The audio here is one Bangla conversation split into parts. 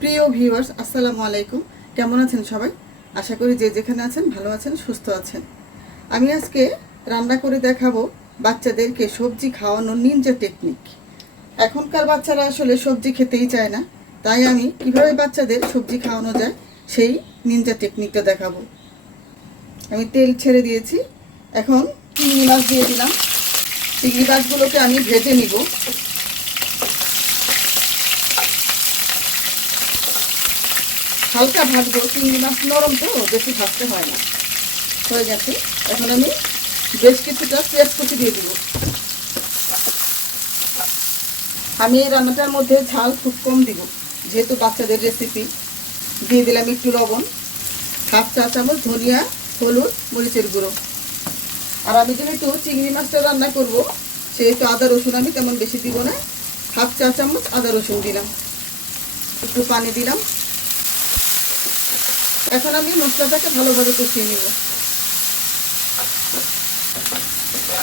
প্রিয় ভিউয়ার্স, আসসালামু আলাইকুম। কেমন আছেন সবাই? আশা করি যে যেখানে আছেন ভালো আছেন, সুস্থ আছেন। আমি আজকে রান্না করে দেখাবো বাচ্চাদেরকে সবজি খাওয়ানোর নিনজা টেকনিক। এখনকার বাচ্চারা আসলে সবজি খেতেই চায় না, তাই আমি কিভাবে বাচ্চাদের সবজি খাওয়ানো যায় সেই নিনজা টেকনিকটা দেখাবো। আমি তেল ছেড়ে দিয়েছি, এখন চিংড়ি মাছ দিয়ে দিলাম। চিংড়ি মাছগুলোকে আমি ভেজে নিব। হালকা ভাজবো, চিংড়ি মাছ নরম তো, বেশি ভাজতে হয় না। হয়ে গেছে। এখন আমি বেশ কিছুটা পেঁয়াজ কুচি দিয়ে দিব। আমি এই রান্নাটার মধ্যে ঝাল খুব কম দিব, যেহেতু বাচ্চাদের রেসিপি। দিয়ে দিলাম একটু লবণ, হাফ চা চামচ ধনিয়া, হলুদ, মরিচের গুঁড়ো। আর আমি যেহেতু চিংড়ি মাছটা রান্না করব, সেহেতু আদা রসুন আমি তেমন বেশি দিব না। হাফ চা চামচ আদা রসুন দিলাম, একটু পানি দিলাম। এখন আমি মশলাটাকে ভালোভাবে কষিয়ে নেব।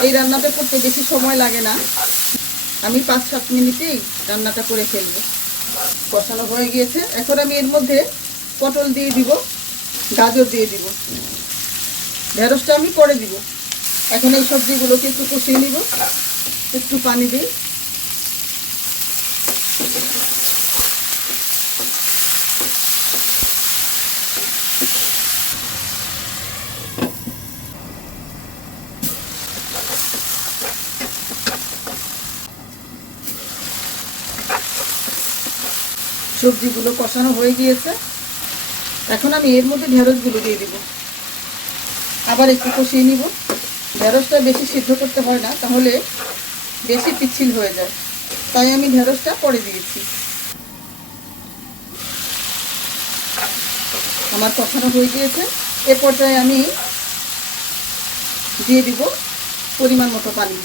এই রান্নাটা করতে বেশি সময় লাগে না, আমি 5-7 মিনিটেই রান্নাটা করে ফেলবো। কষানো হয়ে গিয়েছে, এখন আমি এর মধ্যে পটল দিয়ে দিব, গাজর দিয়ে দিব, ঢেঁড়সটা আমি পরে দিব। এখন এই সবজিগুলোকে একটু কষিয়ে নিব, একটু পানি দিই। সবজিগুলো কষানো হয়ে গিয়েছে, এখন আমি এর মধ্যে ঢেঁড়সগুলো দিয়ে দিব, আবার একটু কষিয়ে নিব। ঢেঁড়সটা বেশি সিদ্ধ করতে হয় না, তাহলে বেশি পিচ্ছিল হয়ে যায়, তাই আমি ঢেঁড়সটা পরে দিয়েছি। আমার কষানো হয়ে গিয়েছে, এ পর্যায়ে আমি দিয়ে দিব পরিমাণ মতো পানি।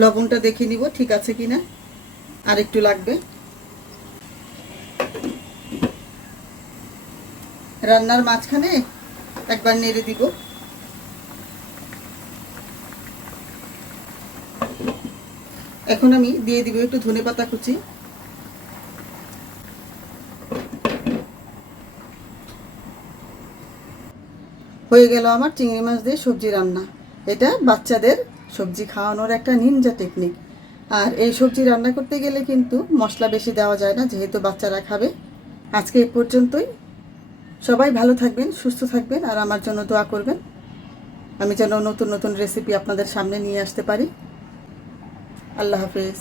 লবণটা দেখে নিব ঠিক আছে কিনা, আর একটু লাগবে। রান্নার মাঝখানে একবার নেড়ে দিব। এখন আমি দিয়ে দিব একটু ধনেপাতা কুচি। হয়ে গেল আমার চিংড়ি মাছ দিয়ে সবজি রান্না। এটা বাচ্চাদের সবজি খাওয়ানোর একটা নিনজা টেকনিক। আর এই সবজি রান্না করতে গেলে কিন্তু মশলা বেশি দেওয়া যায় না, যেহেতু বাচ্চারা খাবে। আজকে এই পর্যন্তই। সবাই ভালো থাকবেন, সুস্থ থাকবেন, আর আমার জন্য দোয়া করবেন, আমি যেন নতুন নতুন রেসিপি আপনাদের সামনে নিয়ে আসতে পারি। আল্লাহ হাফেজ।